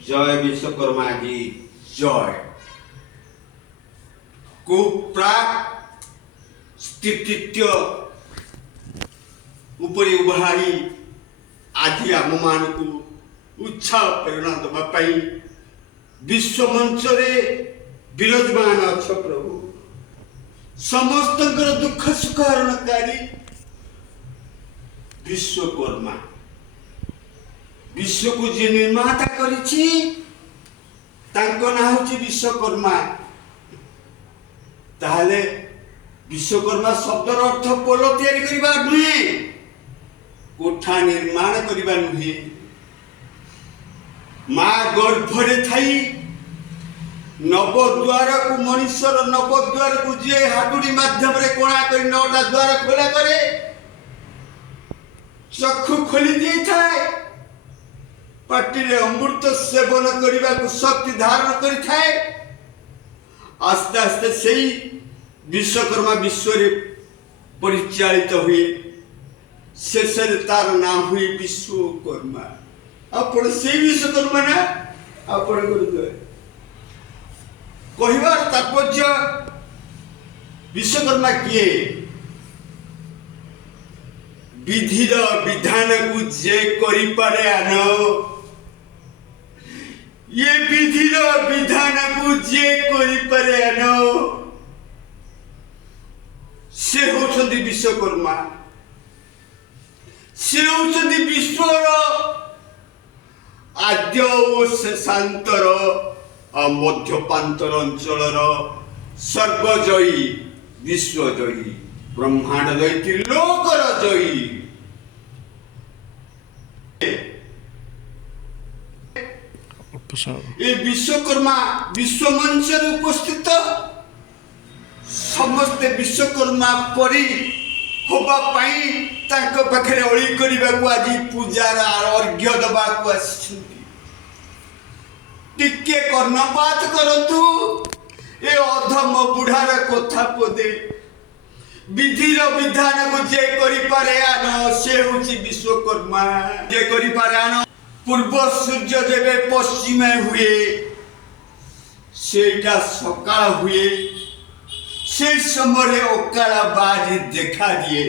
जय विश्वकर्मा जी जय। कुप्राक स्थितित्व उपरि उभाई आज आम मान को उत्साह प्रेरणा देवाई विश्व मंच रे विराजमान अच्छ प्रभु। समस्त दुख सुख हरणकारी विश्वकर्मा विश्व को जी निर्माता करिछि तांको ना होछि विश्वकर्मा। ताहले विश्वकर्मा शब्दर अर्थ पोल तैयारी करिबा नुहे, कोठा निर्माण करिबा नुहे। माँ गर्भरे थाई नवद्वार को मनुष्यर नवद्वार को जे हाटुड़ी माध्यम रे कोणा करी 9टा द्वार खोला करे चक्षु खोली दिए थाए। पाटी रे अमृत सेवन करने को शक्ति धारण करी थाए। आस्ते आस्ते सही विश्वकर्मा विश्व रे परिचालित हुए। शेष तार नाम हुए विश्वकर्मा। आपण से विश्वकर्मा ना आपण कहबार तात्पर्य विश्वकर्मा किए विधिर विधान को जे करि पारे आनो। ये विधिर विधान को जे करि पारे आनो से होछंती विश्वकर्मा। से होछंती विश्वर आद्य ओ शेषांतर मध्यपांतर अंचलर सर्वजयी विश्वजयी ब्रह्मांड जयी त्रिलोकर जयी। ये विश्वकर्मा विश्व मंच उपस्थित समस्त विश्वकर्मा परी होबा पाई तांको पाखरे ओळी करिबा को आज पूजार अर्घ्य दबा को आछिथि। टिके कर्णपात करतु ए अधम बुढ़ार कथा पदे विधिर विधान को जे करि पारे आनो से होछि विश्वकर्मा। जे करि पारे आनो पूर्व सूर्य जेबे पश्चिम हुए सेटा सकाळ हुए। से समय अकाल बाज देखा दिए।